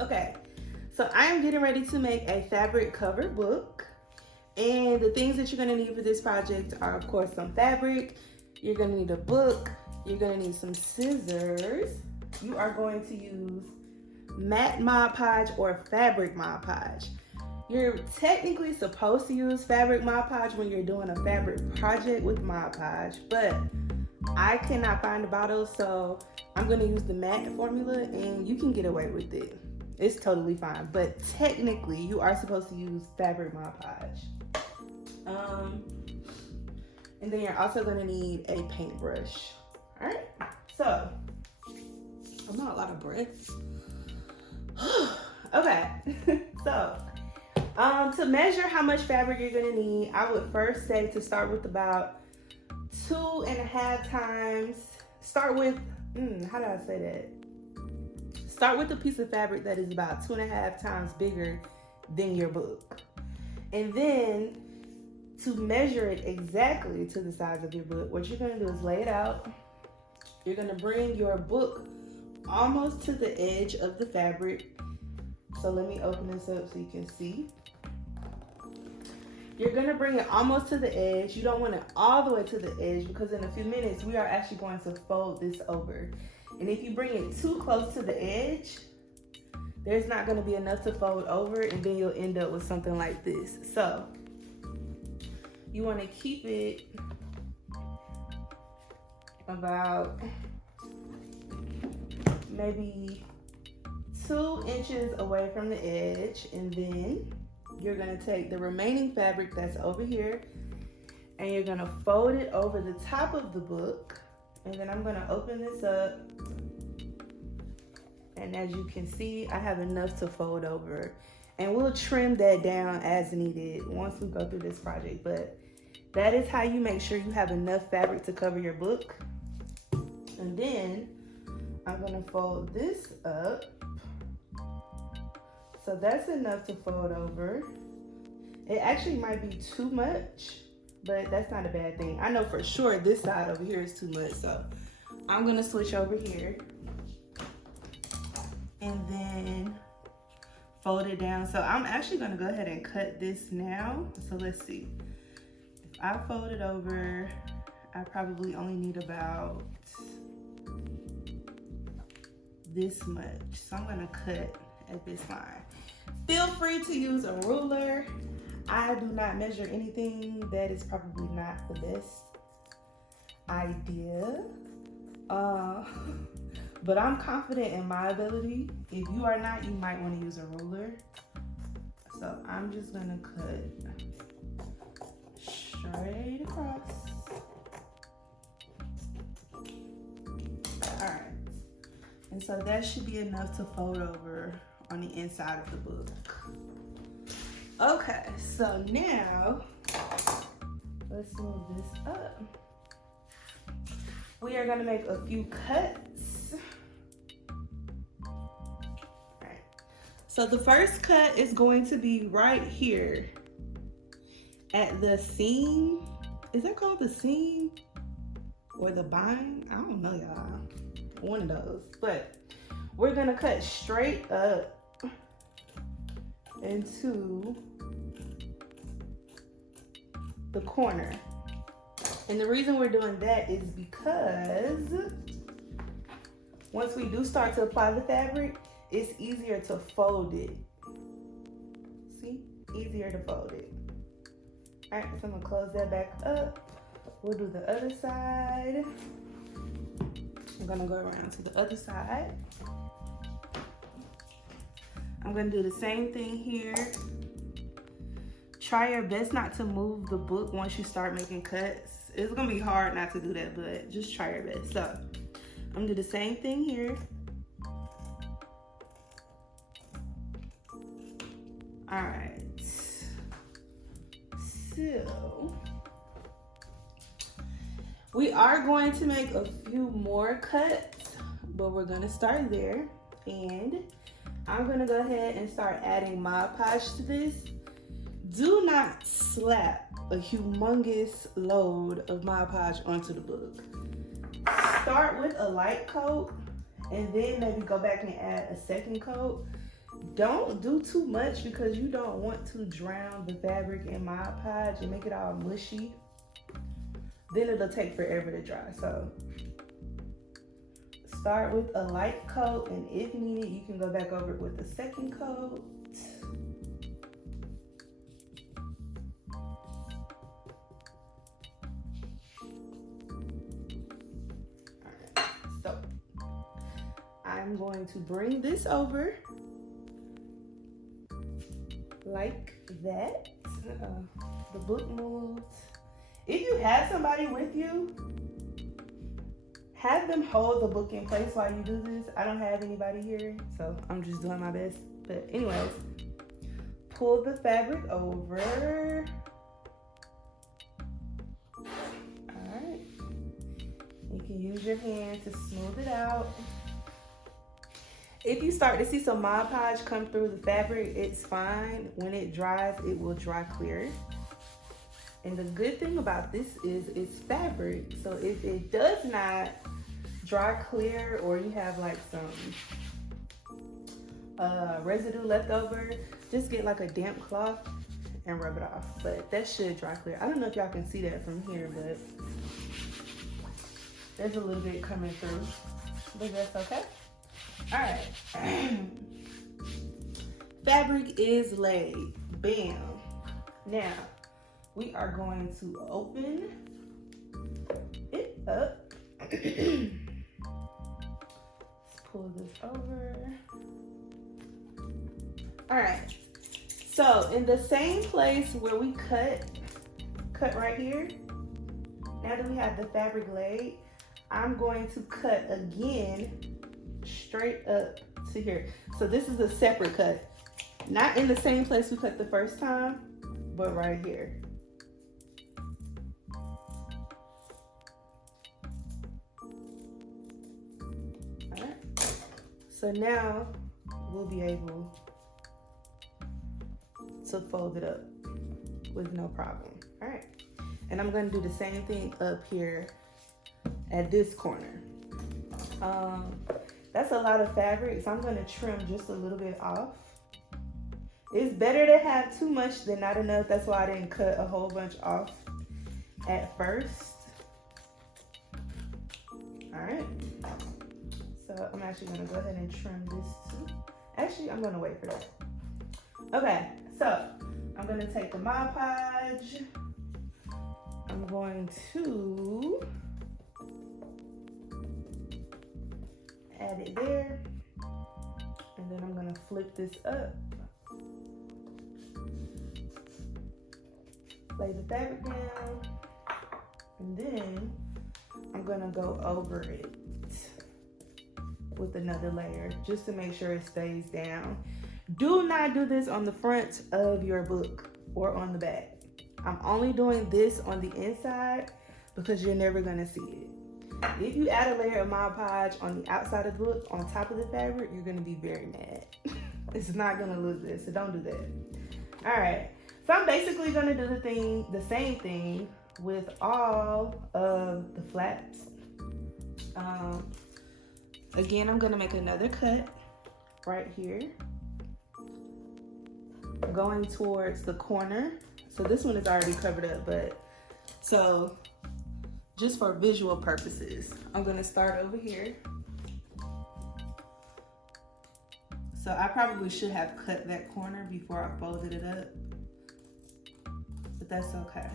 Okay, so I am getting ready to make a fabric covered book. And the things that you're gonna need for this project are, of course, some fabric. You're gonna need a book. You're gonna need some scissors. You are going to use matte Mod Podge or fabric Mod Podge. You're technically supposed to use fabric Mod Podge when you're doing a fabric project with Mod Podge, but I cannot find the bottle, so I'm gonna use the matte formula, and you can get away with it. It's totally fine, but technically you are supposed to use fabric Mod Podge. And then you're also gonna need a paintbrush. All right, so I'm not a lot of breath. Okay, so to measure how much fabric you're gonna need, I would first say to start with about 2.5 times. Start with, how do I say that? Start with a piece of fabric that is about 2.5 times bigger than your book. And then to measure it exactly to the size of your book, what you're gonna do is lay it out. You're gonna bring your book almost to the edge of the fabric. So let me open this up so you can see. You're gonna bring it almost to the edge. You don't want it all the way to the edge because in a few minutes, we are actually going to fold this over. And if you bring it too close to the edge, there's not gonna be enough to fold over, and then you'll end up with something like this. So you wanna keep it about maybe 2 inches away from the edge, and then you're gonna take the remaining fabric that's over here and you're gonna fold it over the top of the book. And then I'm gonna open this up, and as you can see, I have enough to fold over, and we'll trim that down as needed once we go through this project. But that is how you make sure you have enough fabric to cover your book. And then I'm gonna fold this up. So that's enough to fold over. It actually might be too much, but that's not a bad thing. I know for sure this side over here is too much, so I'm gonna switch over here and then fold it down. So I'm actually gonna go ahead and cut this now. So let's see. If I fold it over, I probably only need about this much. So I'm gonna cut at this line. Feel free to use a ruler. I do not measure anything. That is probably not the best idea. But I'm confident in my ability. If you are not, you might want to use a ruler. So I'm just gonna cut straight across. All right. And so that should be enough to fold over on the inside of the book. Okay, so now let's move this up. We are gonna make a few cuts. All right. So the first cut is going to be right here at the seam. Is that called the seam or the bind? I don't know, y'all. One of those. But we're gonna cut straight up into the corner. And the reason we're doing that is because once we do start to apply the fabric, it's easier to fold it. See? Easier to fold it. All right, so I'm gonna close that back up. We'll do the other side. I'm gonna go around to the other side. I'm gonna do the same thing here. Try your best not to move the book once you start making cuts. It's gonna be hard not to do that, but just try your best. So I'm gonna do the same thing here. All right, so we are going to make a few more cuts, but we're gonna start there. And I'm gonna go ahead and start adding Mod Podge to this. Do not slap a humongous load of Mod Podge onto the book. Start with a light coat and then maybe go back and add a second coat. Don't do too much because you don't want to drown the fabric in Mod Podge and make it all mushy. Then it'll take forever to dry. So start with a light coat, and if needed, you can go back over it with a second coat. Alright, so I'm going to bring this over like that. The book moved. If you have somebody with you, have them hold the book in place while you do this. I don't have anybody here, so I'm just doing my best. But anyways, pull the fabric over. All right. You can use your hand to smooth it out. If you start to see some Mod Podge come through the fabric, it's fine. When it dries, it will dry clear. And the good thing about this is it's fabric. So if it does not dry clear, or you have like some residue left over, just get like a damp cloth and rub it off. But that should dry clear. I don't know if y'all can see that from here, but there's a little bit coming through, but that's okay. All right. Fabric is laid. Bam. Now we are going to open it up. Let's pull this over. All right. So in the same place where we cut right here, now that we have the fabric laid, I'm going to cut again straight up to here. So this is a separate cut. Not in the same place we cut the first time, but right here. Alright. So now we'll be able to fold it up with no problem. Alright. And I'm going to do the same thing up here at this corner. That's a lot of fabric, so I'm going to trim just a little bit off. It's better to have too much than not enough. That's why I didn't cut a whole bunch off at first. All right. So I'm actually going to go ahead and trim this too. Actually, I'm going to wait for that. Okay, so I'm going to take the Mod Podge. I'm going to add it there, and then I'm gonna flip this up, lay the fabric down, and then I'm gonna go over it with another layer just to make sure it stays down. Do not do this on the front of your book or on the back. I'm only doing this on the inside because you're never gonna see it. If you add a layer of Mod Podge on the outside of the book on top of the fabric, you're gonna be very mad. It's not gonna look good, so don't do that. All right, so I'm basically gonna do the same thing with all of the flaps. Again, I'm gonna make another cut right here, going towards the corner. So this one is already covered up, but so just for visual purposes, I'm gonna start over here. So I probably should have cut that corner before I folded it up, but that's okay.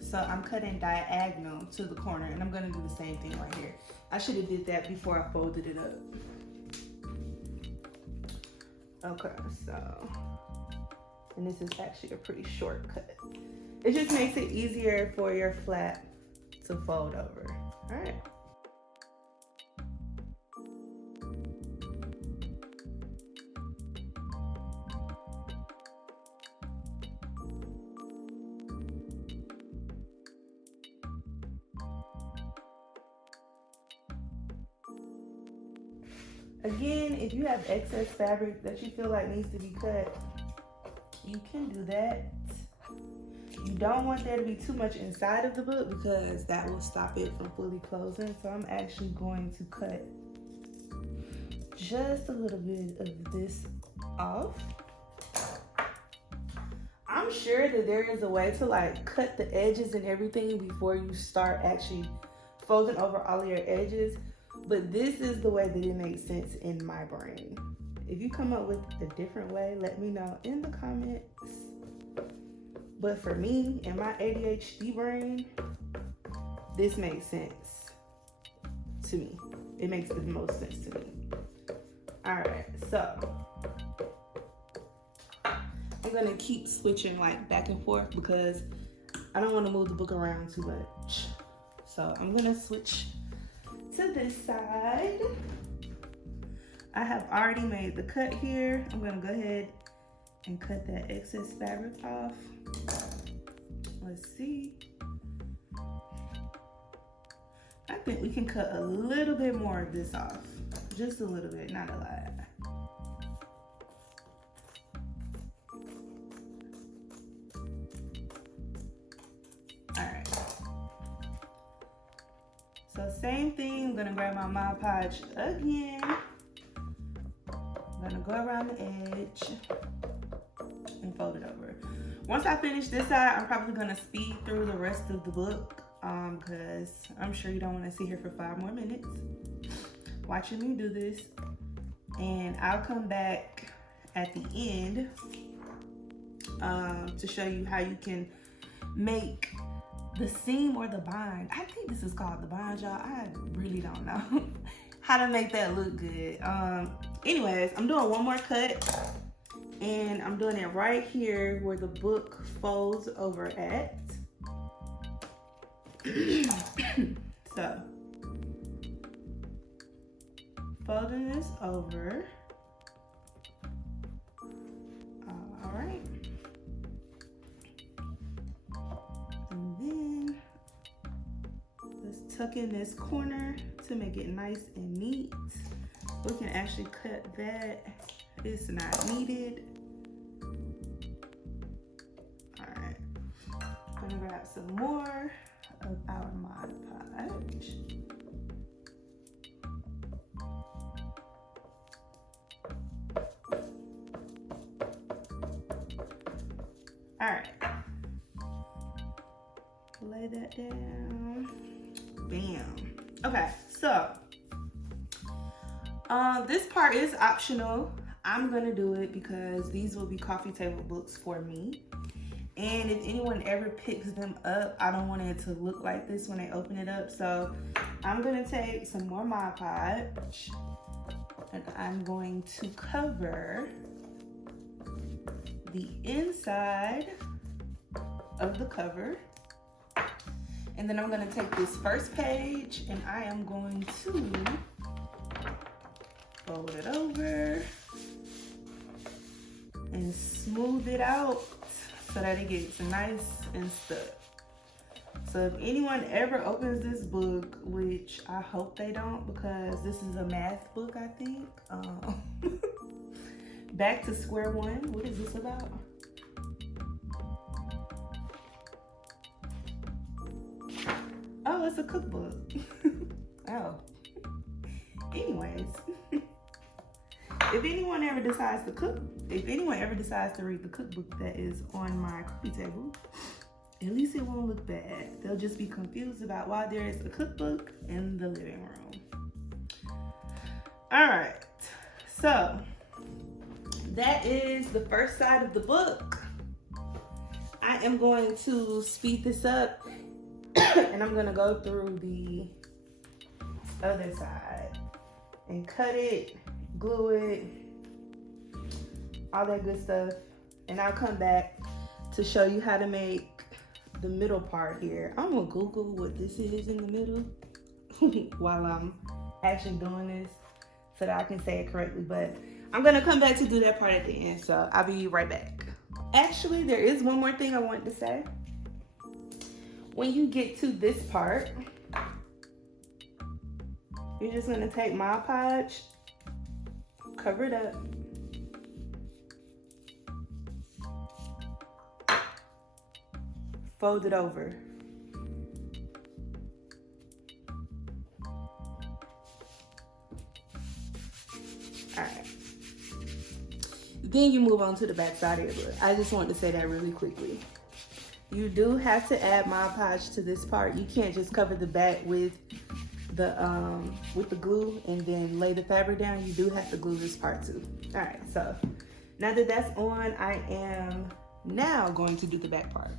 So I'm cutting diagonal to the corner, and I'm gonna do the same thing right here. I should have did that before I folded it up. Okay, so, and this is actually a pretty short cut. It just makes it easier for your flap to fold over. All right. Again, if you have excess fabric that you feel like needs to be cut, you can do that. You don't want there to be too much inside of the book because that will stop it from fully closing. So I'm actually going to cut just a little bit of this off. I'm sure that there is a way to like cut the edges and everything before you start actually folding over all of your edges, but this is the way that it makes sense in my brain. If you come up with a different way, let me know in the comments. But for me, in my ADHD brain, this makes sense to me. It makes the most sense to me. All right, so I'm gonna keep switching like back and forth because I don't want to move the book around too much. So I'm gonna switch to this side. I have already made the cut here. I'm gonna go ahead and cut that excess fabric off. Let's see. I think we can cut a little bit more of this off. Just a little bit, not a lot. Alright. So same thing, I'm gonna grab my Mod Podge again. I'm gonna go around the edge and fold it over. Once I finish this side, I'm probably gonna speed through the rest of the book because I'm sure you don't wanna sit here for 5 more minutes watching me do this. And I'll come back at the end to show you how you can make the seam or the bind. I think this is called the bind, y'all. I really don't know how to make that look good. Anyways, I'm doing one more cut and I'm doing it right here where the book folds over at. So, folding this over. All right. And then let's tuck in this corner to make it nice and neat. We can actually cut that. It's not needed. All right. I'm gonna grab some more of our Mod Podge. All right. Lay that down. Bam. Okay, so this part is optional. I'm gonna do it because these will be coffee table books for me. And if anyone ever picks them up, I don't want it to look like this when they open it up. So I'm gonna take some more Mod Podge and I'm going to cover the inside of the cover. And then I'm gonna take this first page and I am going to fold it over and smooth it out so that it gets nice and stuck. So if anyone ever opens this book, which I hope they don't because this is a math book, I think. Back to square one. What is this about? Oh, it's a cookbook. Oh. Anyways. If anyone ever decides to cook, if anyone ever decides to read the cookbook that is on my coffee table, at least it won't look bad. They'll just be confused about why there is a cookbook in the living room. All right, so that is the first side of the book. I am going to speed this up and I'm gonna go through the other side and cut it, glue it, all that good stuff. And I'll come back to show you how to make the middle part here. I'm gonna Google what this is in the middle while I'm actually doing this so that I can say it correctly. But I'm gonna come back to do that part at the end, so I'll be right back. Actually, there is one more thing I wanted to say. When you get to this part, you're just gonna take Mod Podge, cover it up, fold it over. All right. Then you move on to the back side of your book. I just wanted to say that really quickly. You do have to add Mod Podge to this part. You can't just cover the back with the glue and then lay the fabric down. You do have to glue this part too. All right, so now that that's on, I am now going to do the back part.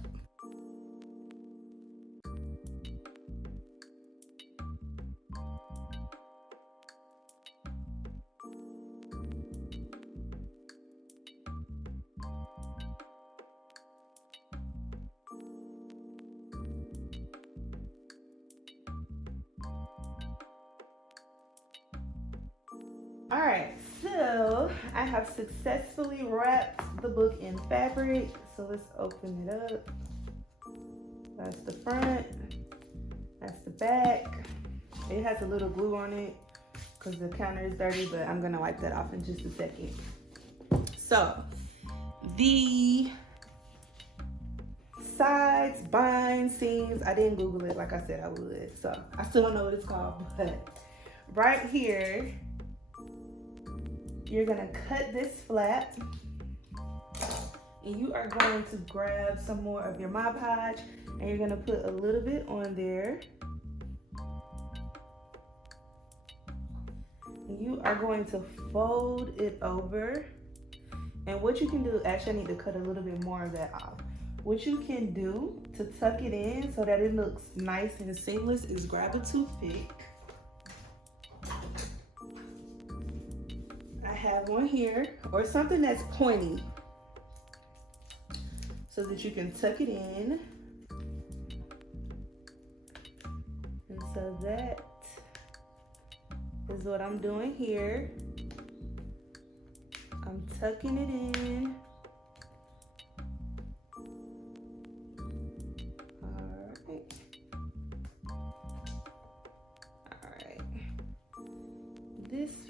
All right, so I have successfully wrapped the book in fabric. So let's open it up. That's the front, that's the back. It has a little glue on it because the counter is dirty, but I'm gonna wipe that off in just a second. So the sides, binds, seams, I didn't Google it like I said I would. So I still don't know what it's called, but right here, you're gonna cut this flap and you are going to grab some more of your Mod Podge and you're gonna put a little bit on there. And you are going to fold it over. And what you can do, actually I need to cut a little bit more of that off. What you can do to tuck it in so that it looks nice and seamless is grab a toothpick. I have one here, or something that's pointy, so that you can tuck it in. And so that is what I'm doing here. I'm tucking it in.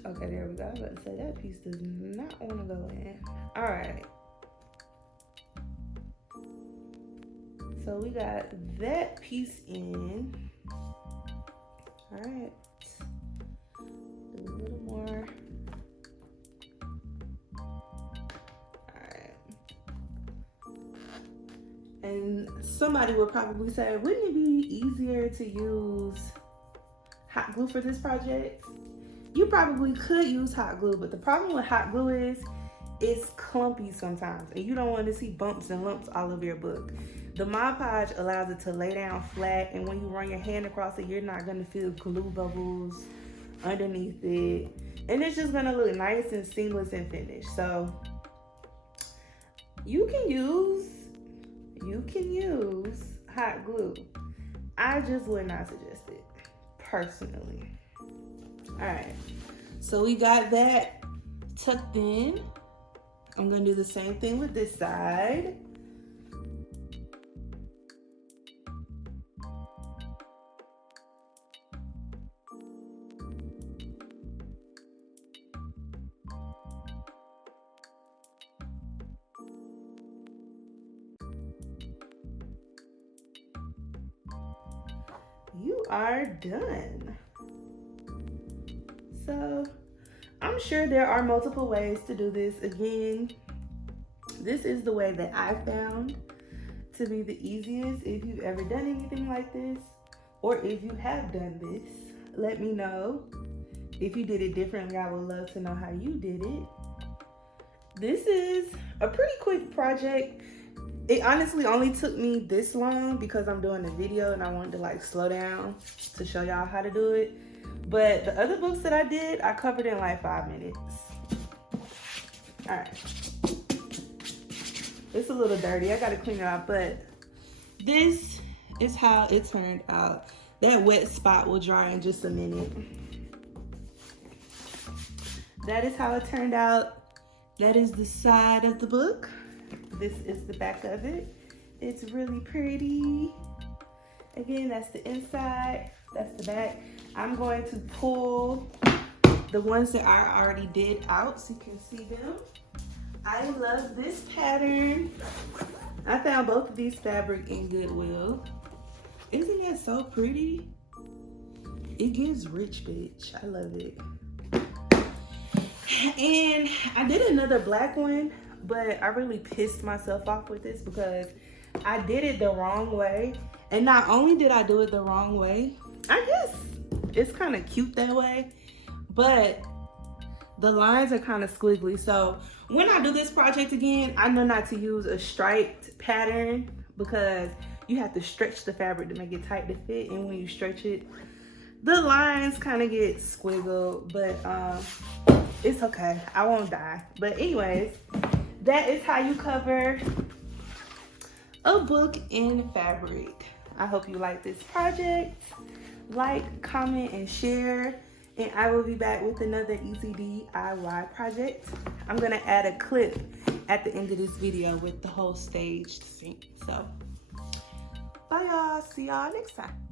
Okay, there we go. I was about to say that piece does not want to go in. All right. So we got that piece in. All right. Do a little more. All right. And somebody would probably say, wouldn't it be easier to use hot glue for this project? You probably could use hot glue, but the problem with hot glue is it's clumpy sometimes and you don't want to see bumps and lumps all over your book. The Mod Podge allows it to lay down flat, and when you run your hand across it, you're not going to feel glue bubbles underneath it. And it's just going to look nice and seamless and finished. So you can use hot glue. I just would not suggest it personally. All right, so we got that tucked in. I'm gonna do the same thing with this side. You are done. So I'm sure there are multiple ways to do this. Again, this is the way that I found to be the easiest. If you've ever done anything like this, or if you have done this, let me know. If you did it differently, I would love to know how you did it. This is a pretty quick project. It honestly only took me this long because I'm doing a video and I wanted to like slow down to show y'all how to do it. But the other books that I did, I covered in like 5 minutes. All right. It's a little dirty. I gotta clean it off, but this is how it turned out. That wet spot will dry in just a minute. That is how it turned out. That is the side of the book. This is the back of it. It's really pretty. Again, that's the inside, that's the back. I'm going to pull the ones that I already did out so you can see them. I love this pattern. I found both of these fabric in Goodwill. Isn't that so pretty? It gives rich bitch. I love it. And I did another black one, but I really pissed myself off with this because I did it the wrong way. And not only did I do it the wrong way, I guess it's kind of cute that way, but the lines are kind of squiggly. So when I do this project again, I know not to use a striped pattern because you have to stretch the fabric to make it tight to fit. And when you stretch it, the lines kind of get squiggled, but it's okay. I won't die. But anyways, that is how you cover a book in fabric. I hope you like this project. Like, comment, and share. And I will be back with another easy DIY project. I'm gonna add a clip at the end of this video with the whole staged scene. So, bye y'all. See y'all next time.